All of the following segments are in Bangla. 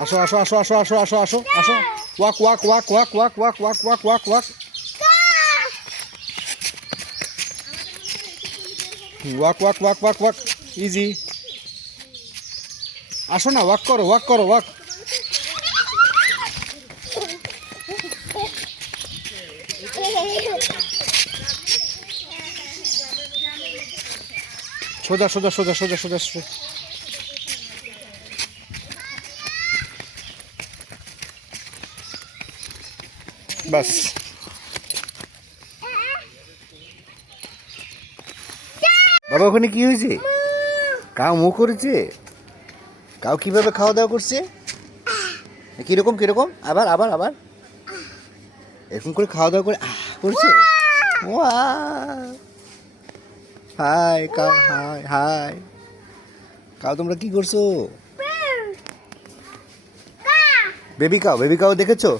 আসো আসো আসো আসো আসো আসো আসো আসো walk walk walk walk walk walk walk walk walk walk walk walk walk walk walk easy. আসো না, ওয়াক করো ওয়াক করো ওয়াক। সোজা সোজা সোজা সোজা সোজা সোজা। বাস। বাবা ওখানে কি হয়েছে? কাউ মুখ করেছে? কাউ কিভাবে খাওয়া দাওয়া করছে? কিরকম কিরকম? আবার আবার আবার এরকম করে খাওয়া দাওয়া করে করছে। Hi cow, hi hi cow, তোমরা কি করছো? বেবি কাউ, বেবি কাউ দেখেছো?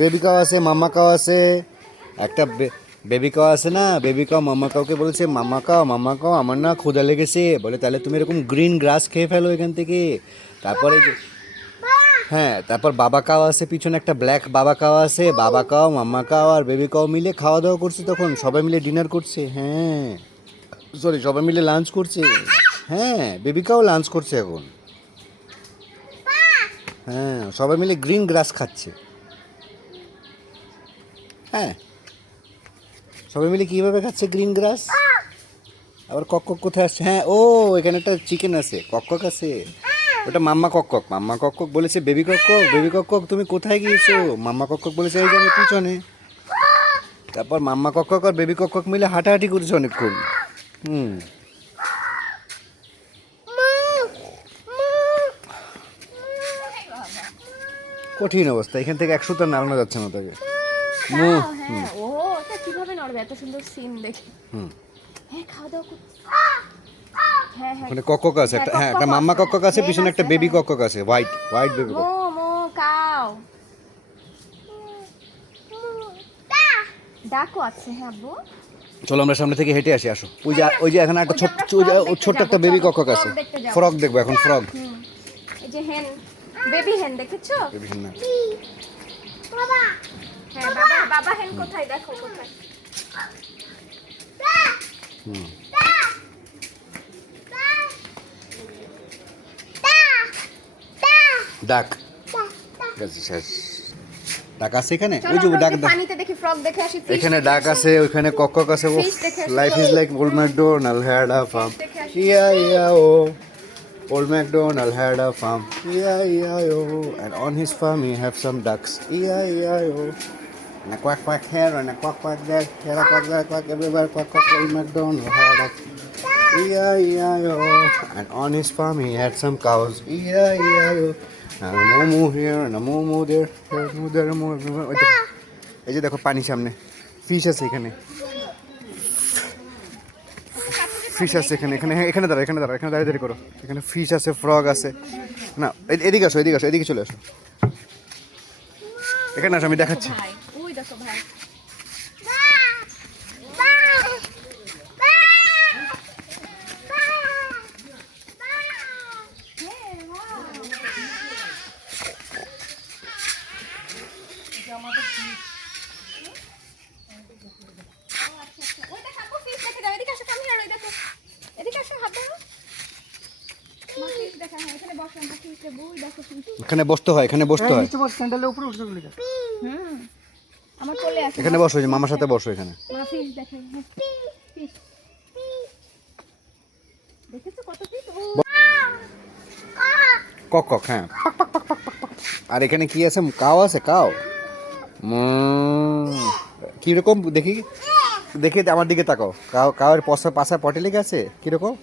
বেবি কাউ আছে, মামা কাউ আছে। একটা বেবি কাউ আছে না, বেবি কাউ মামা কাউকে বলছে মামা কাউ মামা কাউ আমার না ক্ষুধা লেগেছে। বলে তাহলে তুমি এরকম গ্রিন গ্রাস খেয়ে ফেলো এখান থেকে। তারপরে হ্যাঁ, তারপর বাবা কাউ আছে পিছনে, একটা ব্ল্যাক বাবা কাউ আছে। বাবা কাউ মামা কাউ আর বেবি কাউ মিলে খাওয়া দাওয়া করছে, তখন সবাই মিলে ডিনার করছে। হ্যাঁ সরি, সবাই মিলে লাঞ্চ করছে। হ্যাঁ বেবি কাউ লাঞ্চ করছে এখন। হ্যাঁ সবাই মিলে গ্রিন গ্রাস খাচ্ছে। হ্যাঁ সবাই মিলে কীভাবে খাচ্ছে গ্রিন গ্রাস? আবার কক কক কোথায় আসছে? হ্যাঁ ও এখানে একটা চিকেন আছে, কক কক আছে। ওটা মাম্মা কক কক, মাম্মা কক কক বলেছে বেবি কক কক, বেবি কক কক তুমি কোথায় গিয়েছো? মাম্মা কক কক বলেছে এই যে আমি পিছনে। তারপর মাম্মা কক কক আর বেবি কক কক মিলে হাঁটাহাঁটি করেছে অনেকক্ষণ। হুম কঠিন অবস্থা, এখান থেকে 100 তো নাড়ানো যাচ্ছে না তাকে। হ্যাঁ ও এটা কিভাবে নড়বে এত সুন্দর সিন দেখে। হুম হ্যাঁ খাওয়া দাওয়া করছে। হ্যাঁ হ্যাঁ ওখানে কক কক আছে একটা, হ্যাঁ একটা মাম্মা কক কক আছে, পিছনে একটা বেবি কক কক আছে, হোয়াইট হোয়াইট বেবি কক। মো মো কাও ডাকও আছে। হ্যাঁ আব্বু চলো আমরা সামনে থেকে হেঁটে আসি, আসো। ওই যে এখানে একটা ছোট্ট ছোট্ট একটা বেবি কক কক আছে। ফ্রগ দেখবো এখন, ফ্রগ। এই যে হেন, বেবি হেন দেখেছো? বেবি না, বাবা হ্যাঁ বাবা, বাবা হেন কোথায় দেখো কোথায়? হুম ডাক গেছে শেষ। ডাক আছে এখানে, ওই যে ডাক, পানিতে দেখি ফ্রগ দেখে আসি। এখানে ডাক আছে, ওইখানে কক কক আছে। Oh life is like old MacDonald had a farm, ইয়া ইয়া ও। Old MacDonald had a farm, E-I-E-I-O, and on his farm he have some ducks, E-I-E-I-O. And a quack quack here and a quack quack there, here a quack there, quack everywhere, quack quack. Old MacDonald had a E-I-E-I-O, and on his farm he had some cows, E-I-E-I-O. And a moo here and a moo there, here moo there, moo everywhere. এই যে দেখো পানি সামনে, ফিশ আছে এখানে, ফিশ আছে এখানে, এখানে এখানে দাঁড়া, এখানে দাঁড়া, এখানে দাঁড়িয়ে দাঁড়িয়ে করো। এখানে ফিশ আছে, ফ্রগ আছে। না এদিকে আসো, এদিকে আসো, এদিকে চলে আসো, এখানে আসো, আমি দেখাচ্ছি। ওই দেখো ভাই, এখানে বসতে হয়, এখানে বসতে হয়, স্যান্ডেলের উপরে উঠে চলে যায়। আমার চলে আসে। এখানে বসো, যে মামার সাথে বসো এখানে। ফিশ দেখেন, ফিশ দেখেছো কত ফিশ? কক কক, হ্যাঁ। আর এখানে কি আছে? কাও আছে, কাও। কিরকম দেখি, দেখি আমার দিকে তাকাও। কাওয়ের পাশা পটি লেগে আছে, কিরকম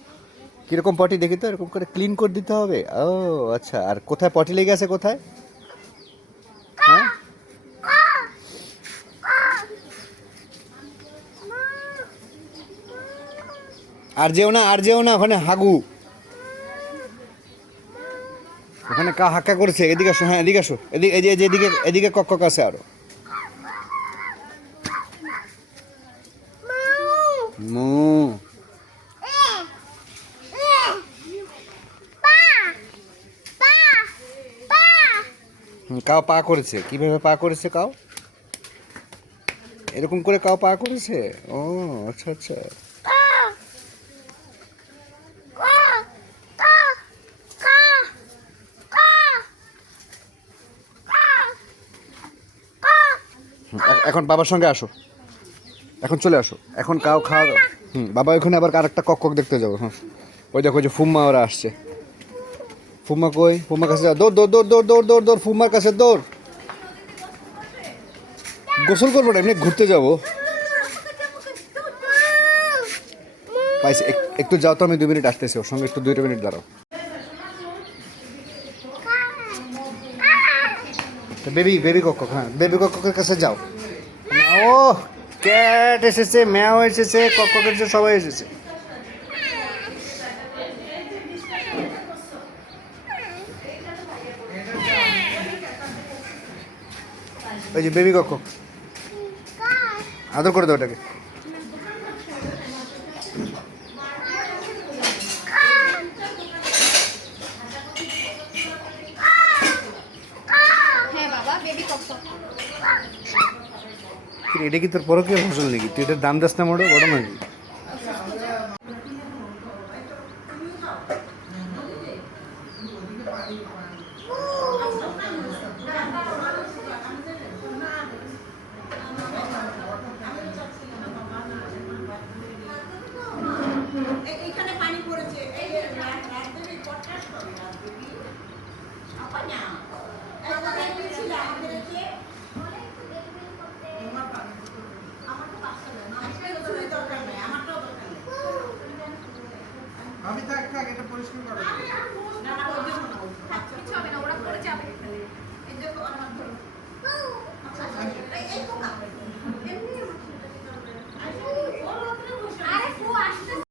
কিরকম পটি দেখি তো, এরকম করে ক্লিন করে দিতে হবে। ও আচ্ছা, আর কোথায় পটি লেগে আছে, কোথায়? হ্যাঁ আর যেও না, আর যেও না, ওখানে হাগু, ওখানে কা হাক্কা করেছে। এদিকে আসো, হ্যাঁ এদিকে আসো, এদিকে এদিকে এদিকে কক কক আছে আরো। মু কাউ পা করেছে, কিভাবে পা করেছে কাউ? এরকম করে কাউ পা করেছে। ও আচ্ছা আচ্ছা। এখন বাবার সঙ্গে আসো, এখন চলে আসো, এখন কাউ খাওয়া দাও। বাবা ওইখানে আবার আরেকটা কক্কক দেখতে যাবো। হ্যাঁ ওই দেখো যে ফুম্মা ওরা আসছে। ফুম্মা কই? ফুম্মার কাছে যাও, দৌড় দৌড় দৌড় দৌড় দৌড় দৌড় দৌড়, ফুম্মার কাছে দৌড়। গোসল করবো না, এমনি ঘুরতে যাবো। পাইছে, একটু যাও তো, আমি 2 মিনিট আসতেছি, ওর সঙ্গে একটু 2 মিনিট দাঁড়াও। বেবি কক্কক, হ্যাঁ বেবি কক্ককের কাছে যাও। ও ক্যাট এসেছে, ম্যাও এসেছে, কক্কক এসেছে, সবাই এসেছে। ওই যে বেবি কক্কক, আদর করে দাও ওটাকে। হ্যাঁ বাবা, বেবি কক্কক। এটা কি তোর পরকীয় ফসল নাকি? তুই এটার দাম দাস না মোটো বড় নাকি? এইখানে পানি পড়েছে, এই রাজদেবী পডকাস্ট করে রাজদেবী আপা না একবার গিয়েছিল আমাদের যে আমার তো পাঁচটা না আজকে কিছুই দরকার নেই, আমারটাও দরকার নেই। আমি থাক এটা পরিষ্কার করো। না না ওই যে